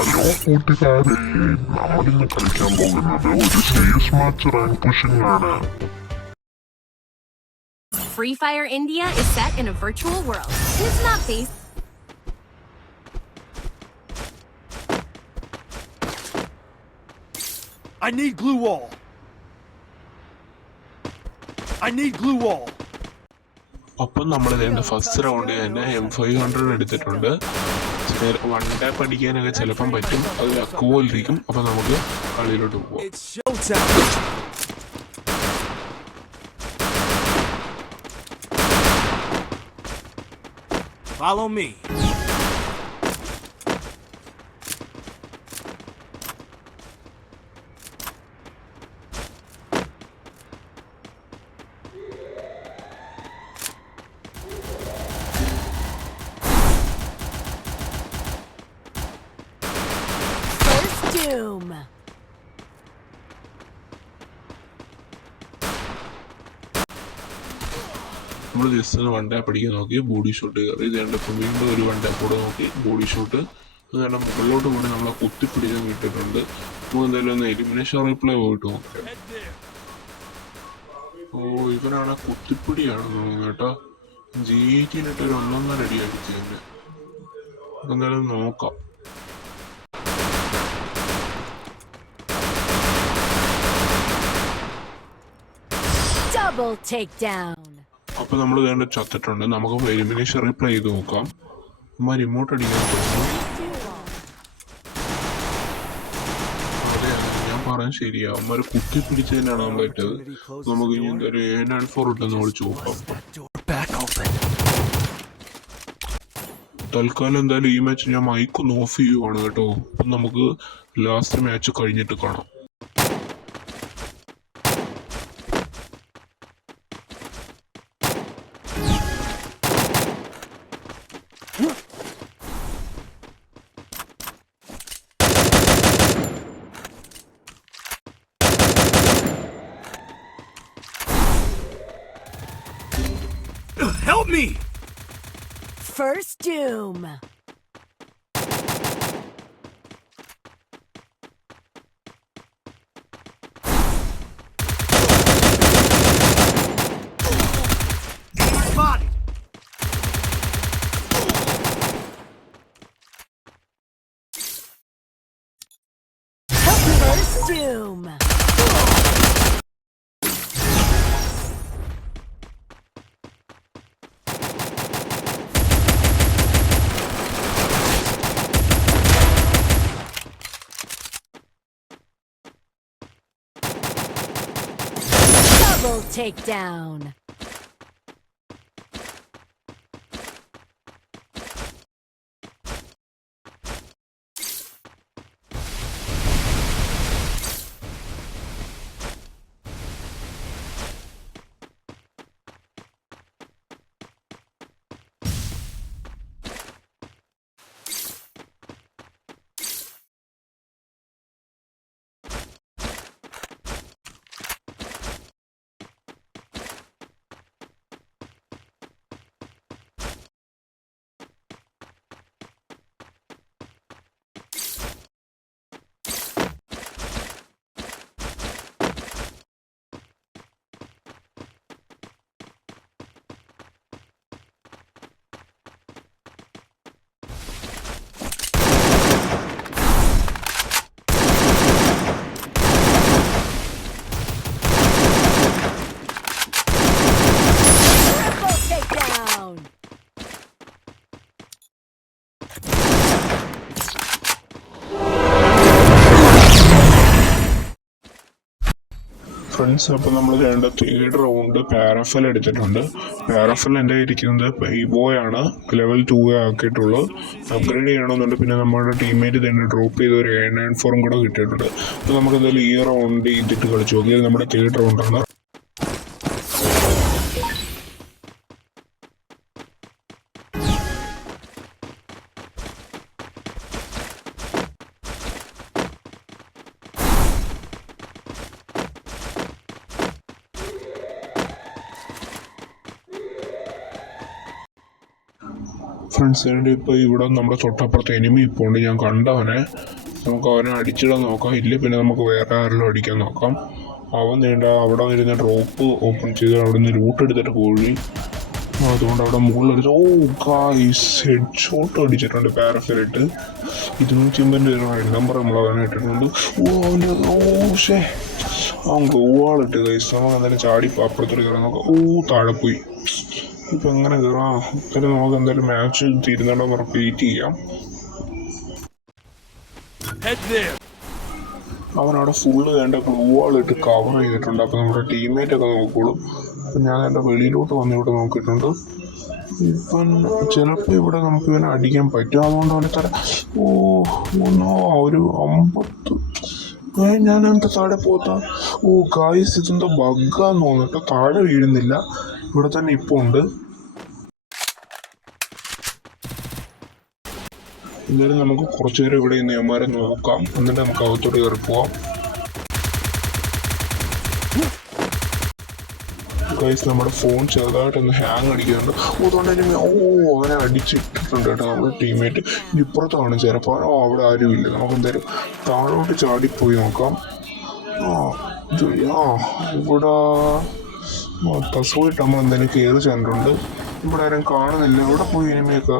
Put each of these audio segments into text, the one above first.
Hello കൂട്ടുകാരെ, നമ്മളിന്ന് കളിക്കാൻ പോകുന്നത് ഒരു സീരീസ് മാച്ച് റാങ്ക് പുഷിംഗ് ആണ്. Free Fire India is set in a virtual world. It's not based. I need glue wall. I need glue wall. അപ്പം നമ്മൾ ഇതിൻ്റെ ഫസ്റ്റ് റൗണ്ട് തന്നെ M500 എടുത്തിട്ടുണ്ട്. വൺ ടാപ്പ് അടിക്കാനൊക്കെ ചിലപ്പം പറ്റും, അത് ലക്ക് പോലിരിക്കും. അപ്പം നമുക്ക് കളിയിലോട്ട് പോവാം. It's showtime. Follow me. Doom. നമ്മൾ ജസ്റ്റ് വൺ ടാപ്പ് അടിക്കാൻ നോക്കി, ബോഡി ഷോട്ട് കയറി. ഇത് കണ്ടപ്പോൾ വീണ്ടും ഒരു വൺ ടാപ്പ് കൂടെ നോക്കി, ബോഡി ഷോട്ട്. അത് കാരണം മുകളിലോട്ട് കൂടി നമ്മളെ കുത്തിപ്പിടിക്കാൻ കിട്ടിയിട്ടുണ്ട്. നമുക്ക് എന്തായാലും ഒന്ന് എലിമിനേഷൻ റീപ്ലേ പോയിട്ട് നോക്കാം. ഓ, ഇവനാണ് കുത്തിപ്പിടിയാണ് തോന്നുന്നു കേട്ടോ. G18 ഒരു 1.5 അടി അടിച്ചു തന്നെ. എന്തായാലും നോക്കാം. Double takedown. അപ്പോൾ നമ്മൾ വേണ്ട ചത്തിട്ടുണ്ട്. നമുക്ക് എലിമിനേഷൻ റീപ്ലേ ചെയ്ത് നോക്കാം. അമ്മ റിമോട്ട് അടിക്കാൻ തോന്നുന്നു. അതെ, ഞാൻ പറയാൻ ശരിയാ. അമ്മ കുത്തി പിടിച്ചതിനാണ് നമ്മൾ പറ്റത്. നമുക്ക് ഇനി ഒരു 9-4 ഇട്ടെന്ന് വിളിച്ചു നോക്കാം. തൽക്കാലം എന്തായാലും ഈ മാച്ച് ഞാൻ മൈക്കൊന്ന് ഓഫ് ചെയ്യുവാണ് കേട്ടോ. അപ്പം നമുക്ക് ലാസ്റ്റ് മാച്ച് കഴിഞ്ഞിട്ട് കാണാം. Help me. First Doom. Spotted. First Doom. Double takedown. Friends, അപ്പോൾ നമ്മൾ വേണ്ട 3rd റൗണ്ട് പാരഫൽ എടുത്തിട്ടുണ്ട്. പാരഫൽ എൻ്റെ ഇരിക്കുന്നത് പൈബോയാണ്, ലെവൽ 2 ആക്കിയിട്ടുള്ളൂ. അപ്ഗ്രേഡ് ചെയ്യണമെന്നുണ്ട്. പിന്നെ നമ്മുടെ ടീമേറ്റ് തന്നെ ഡ്രോപ്പ് ചെയ്ത് ഒരു 994 കൂടെ കിട്ടിയിട്ടുണ്ട്. അപ്പോൾ നമുക്ക് എന്തായാലും ഈ റൗണ്ട് ഇതിട്ട് കളിച്ചു നോക്കി. ഇത് നമ്മുടെ 3rd റൗണ്ടാണ്. ഫ്രണ്ട്സ് ഇപ്പോൾ ഇവിടെ നമ്മുടെ തൊട്ടപ്പുറത്ത് എനിമി ഇപ്പോൾ ഉണ്ട്. ഞാൻ കണ്ടവനെ. നമുക്ക് അവനെ അടിച്ചിടാൻ നോക്കാം. ഇല്ല പിന്നെ നമുക്ക് വേറെ ആരെങ്കിലും അടിക്കാൻ നോക്കാം. അവൻ നീണ്ട അവിടെ ഇരുന്ന ഡ്രോപ്പ് ഓപ്പൺ ചെയ്ത് അവിടെ നിന്ന് ലൂട്ട് എടുത്തിട്ട് പോയി. അതുകൊണ്ട് അവിടെ മുകളിൽ ഗായ്സ് ഹെഡ് ഷോട്ട് അടിച്ചിട്ടുണ്ട് പാരഫിലിട്ട്. 250 നമ്പർ നമ്മൾ അവനെ ഇട്ടിട്ടുണ്ട്. അവൻ ഗോവാളിട്ട് ഗൈസ്. നമുക്ക് എന്തായാലും ചാടി അപ്പുറത്തോട്ട് കയറാൻ നോക്കാം. താഴെ പോയി. ഇപ്പം എങ്ങനെ കയറാം? എന്തായാലും നമുക്ക് എന്തായാലും മാച്ച് തീരുന്നുണ്ടോ നമുക്ക് വെയിറ്റ് ചെയ്യാം. അവനവിടെ ഫുള്ള് വേണ്ട ഗ്ലൂവാളിട്ട് കവർ ചെയ്തിട്ടുണ്ട്. അപ്പം നമ്മുടെ ടീംമേറ്റ് ഒക്കെ നോക്കോളും. അപ്പം ഞാൻ എൻ്റെ വെളിയിലോട്ട് വന്ന് ഇവിടെ നോക്കിയിട്ടുണ്ട്. ഇപ്പം ചിലപ്പോൾ ഇവിടെ നമുക്ക് ഇവനെ അടിക്കാൻ പറ്റും. അതുകൊണ്ട് അവനെ തരാം. ഒരു 50 ഞാൻ എന്താ താഴെ പോത്താ? ഗായ്സ് ഇതെന്തോ ബഗ്ഗാന്ന് തോന്നിട്ട് താഴെ വീഴുന്നില്ല. ഇവിടെ തന്നെ ഇപ്പോൾ ഉണ്ട്. എന്തായാലും നമുക്ക് കുറച്ചു നേരം ഇവിടെ നിയമമാരെ നോക്കാം. എന്നിട്ട് നമുക്ക് അകത്തോട്ട് കയറി പോവാം. ഗൈസ് നമ്മുടെ ഫോൺ ചെറുതായിട്ടൊന്ന് ഹാങ് അടിക്കുന്നുണ്ട്. അതുകൊണ്ട് അവനെ അടിച്ചിട്ടിട്ടുണ്ട് കേട്ടോ നമ്മുടെ ടീമേറ്റ്. ഇപ്പുറത്താണ് ചിലപ്പോൾ. അവിടെ ആരുമില്ല. നമുക്ക് എന്തായാലും താഴോട്ട് ചാടിപ്പോയി നോക്കാം. ഇവിടെ തസോയിട്ട് നമ്മൾ എന്തായാലും കയറി ചെന്നിട്ടുണ്ട്. ഇവിടെ ആരും കാണുന്നില്ല. ഇവിടെ പോയി ഇനിമയൊക്കെ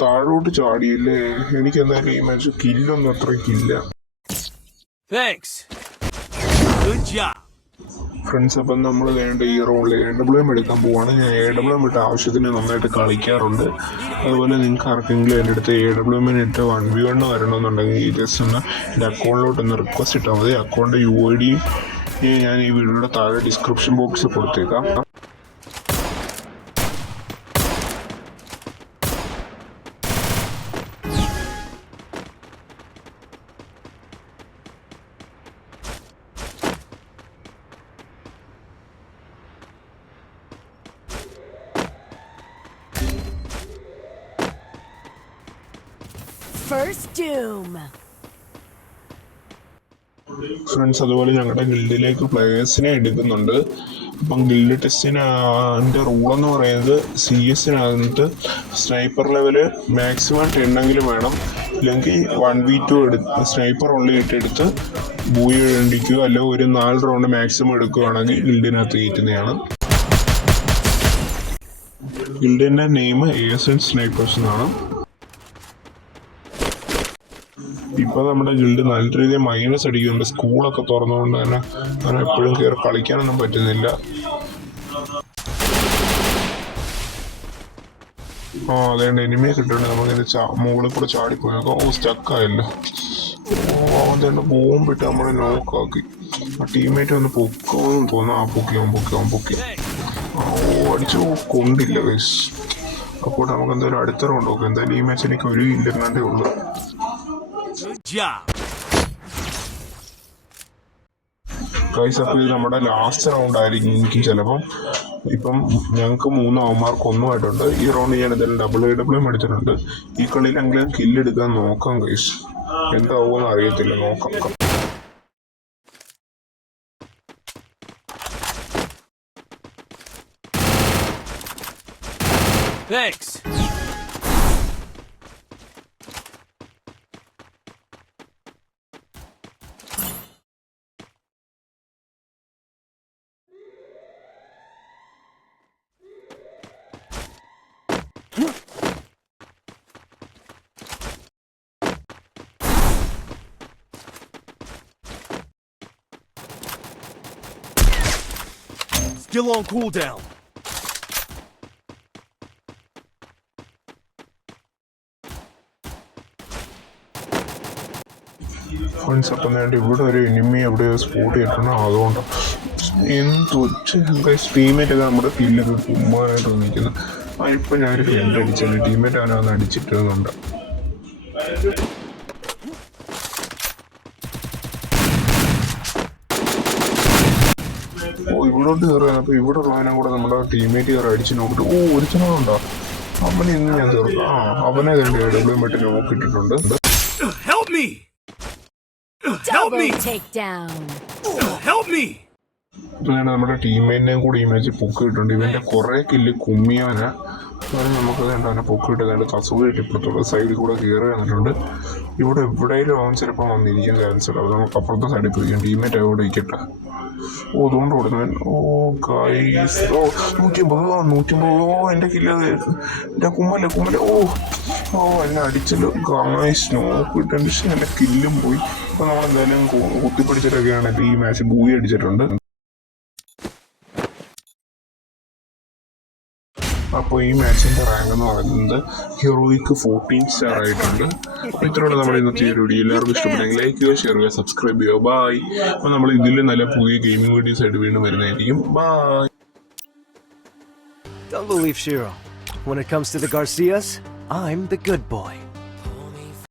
താഴോട്ട് ചാടിയില്ലേ. എനിക്ക് എന്തായാലും ഈ മാച്ച് കില്ലൊന്നും അത്രയ്ക്കില്ല. ഫ്രണ്ട്സ് അപ്പം നമ്മൾ വേണ്ട ഈ റോളിൽ AWM എടുക്കാൻ പോവാണ്. ഞാൻ AWM ഇട്ട ആവശ്യത്തിന് നന്നായിട്ട് കളിക്കാറുണ്ട്. അതുപോലെ നിങ്ങൾക്ക് ആർക്കെങ്കിലും എൻ്റെ അടുത്ത് AWM ഇട്ട് 1v1 വരണമെന്നുണ്ടെങ്കിൽ ജസ്റ്റ് ഒന്ന് എൻ്റെ അക്കൗണ്ടിലോട്ടൊന്ന് റിക്വസ്റ്റ് ഇട്ടാൽ മതി. അക്കൗണ്ട് UID ഞാൻ ഈ വീഡിയോയുടെ താഴെ ഡിസ്ക്രിപ്ഷൻ ബോക്സിൽ കൊടുത്തേക്കാം. First doom. ഫ്രണ്ട്സ് അതുപോലെ ഞങ്ങളുടെ ഗിൽഡിലേക്ക് പ്ലേയേഴ്സിനെ എടുക്കുന്നുണ്ട്. അപ്പം ഗിൽഡ് ടെസ്റ്റിന് എൻ്റെ റൂളെന്ന് പറയുന്നത് CS സ്നൈപ്പർ ലെവല് മാക്സിമം 10 എങ്കിലും വേണം. ഇല്ലെങ്കിൽ 1v2 സ്നൈപ്പർ ഉള്ളി ഇട്ടെടുത്ത് ബൂയി എഴുതിക്കുക. അല്ലെങ്കിൽ ഒരു 4 റൗണ്ട് മാക്സിമം എടുക്കുകയാണെങ്കിൽ ഗിൽഡിനകത്ത് കയറ്റുന്നതാണ്. ഗിൽഡിൻ്റെ നെയിം ASN സ്നൈപ്പേഴ്സ് എന്നാണ്. ഇപ്പം നമ്മുടെ ഗിൽഡ് നല്ല രീതിയിൽ മൈനസ് അടിക്കുന്നുണ്ട്. സ്കൂളൊക്കെ തുറന്നുകൊണ്ട് തന്നെ അങ്ങനെ എപ്പോഴും കയറി കളിക്കാനൊന്നും പറ്റുന്നില്ല. അതേണ്ട എനിമിയെ കിട്ടുന്നുണ്ട്. നമുക്കിത് മുകളിൽ കൂടെ ചാടിപ്പോയി നോക്കാം. സ്റ്റക്കായല്ലോ. അതേണ്ട ബോംബിട്ട് നമ്മളെ നോക്കാക്കി. ആ ടീമേറ്റ് ഒന്ന് പൊക്കുമെന്ന് തോന്നുന്നു. പൊക്കി അടിച്ചു കൊണ്ടില്ല ഗൈസ്. അപ്പോൾ നമുക്ക് എന്തായാലും അടുത്ത റൗണ്ട് നോക്കാം. എന്തായാലും ഈ മാച്ച് എനിക്ക് ഒരു ഇല്ലെന്നേ ഉള്ളൂ. ഗൈസ് അപ്പോൾ ഇത് നമ്മുടെ ലാസ്റ്റ് റൗണ്ട് ആയിരിക്കും എനിക്ക് ചിലപ്പം. ഇപ്പം ഞങ്ങൾക്ക് 3 അവന്മാർക്ക് 1 ആയിട്ടുണ്ട്. ഈ റൗണ്ട് ഞാൻ എന്തായാലും AWM എടുത്തിട്ടുണ്ട്. ഈ കളിയിൽ എങ്കിലും കില്ലെടുക്കാൻ നോക്കാം ഗൈസ്. എന്താവുമെന്ന് അറിയത്തില്ല. നോക്കാം. Still on cooldown. ഫ്രണ്ട്സ് അപ്പം വേണ്ടി ഇവിടെ ഒരു എനിമി എവിടെയോ സ്പോട്ട് ചെയ്തിട്ടുണ്ട്. അതുകൊണ്ട് ടീമേറ്റ് ഒക്കെ നമ്മുടെ കില്ലൊക്കെ കുമ്മാനായിട്ട് നിൽക്കുന്നു. ഇപ്പം ഞാനൊരു ഫ്രണ്ട് അടിച്ചാൽ ടീമേറ്റ് അവനൊന്ന് അടിച്ചിട്ടുന്നുണ്ട്. ഇവിടോട്ട് കയറുകയാണ്. അപ്പോൾ ഇവിടെ ഉള്ളതിനെ കൂടെ നമ്മുടെ ടീമേറ്റ് കയറി അടിച്ച് നോക്കിട്ട് ഒരുത്തനുണ്ടോ അവനെ ഇന്ന് ഞാൻ തീർക്കാം. അവനെ രണ്ട് AWM ഇട്ട് നോക്കിയിട്ടുണ്ട്. Help me! Help me! Double takedown. Help me! ഇതാണ് നമ്മുടെ ടീമേറ്റിനെയും കൂടി ഈ മാച്ച് പൊക്കിയിട്ടുണ്ട്. ഇവൻ്റെ കുറേ കില്ല് കുമ്മിയവനാ. എന്നാലും നമുക്ക് വേണ്ട അവനെ പൊക്കിയിട്ട് വേണ്ട കസൂരിട്ട് ഇപ്പുറത്തുള്ള സൈഡിൽ കൂടെ കയറി വന്നിട്ടുണ്ട്. ഇവിടെ എവിടെയെങ്കിലും അവൻ ചിലപ്പോൾ വന്നിരിക്കാൻ ചാൻസ് ഉണ്ട്. അത് നമുക്ക് അപ്പുറത്തെ സൈഡിൽ പോയിരിക്കാം. ടീമേറ്റ് അവിടെ ഇരിക്കട്ടെ. ഓ അതുകൊണ്ട് കൊടുക്കുന്നവൻ. ഓ ഗൈസ്. ഓ 150. ഓ എൻ്റെ കില്ലത് എൻ്റെ കുമ്മല്ല. ഓ എന്നെ അടിച്ചല്ലോ ഗൈസ്. നോക്കിയിട്ടുണ്ട്. എൻ്റെ കില്ലും പോയി. അപ്പോൾ നമ്മളെന്തായാലും കുത്തിപ്പിടിച്ചിട്ടൊക്കെയാണ് ഈ മാച്ച് ബൂയി അടിച്ചിട്ടുണ്ട്. അപ്പോൾ ഈ മാച്ചിൻ്റെ റാങ്ക് എന്ന് പറയുന്നത് ഹീറോയ്ക്ക് 14 സ്റ്റാർ ആയിട്ടുണ്ട്. ഇത്രയോടെ നമ്മൾ ഇന്നത്തെ ഈ വീഡിയോ എല്ലാവർക്കും ഇഷ്ടപ്പെട്ടെങ്കിൽ ലൈക്ക് ചെയ്യുക, ഷെയർ ചെയ്യുക, സബ്സ്ക്രൈബ് ചെയ്യുക. ബായ്. അപ്പോൾ നമ്മൾ ഇതിൽ നല്ല പുതിയ ഗെയിമിംഗ് വീഡിയോസ് ആയിട്ട് വീണ്ടും വരുന്നതായിരിക്കും. Bye. Don't believe Shiro. When it comes to the Garcias, I'm the good boy.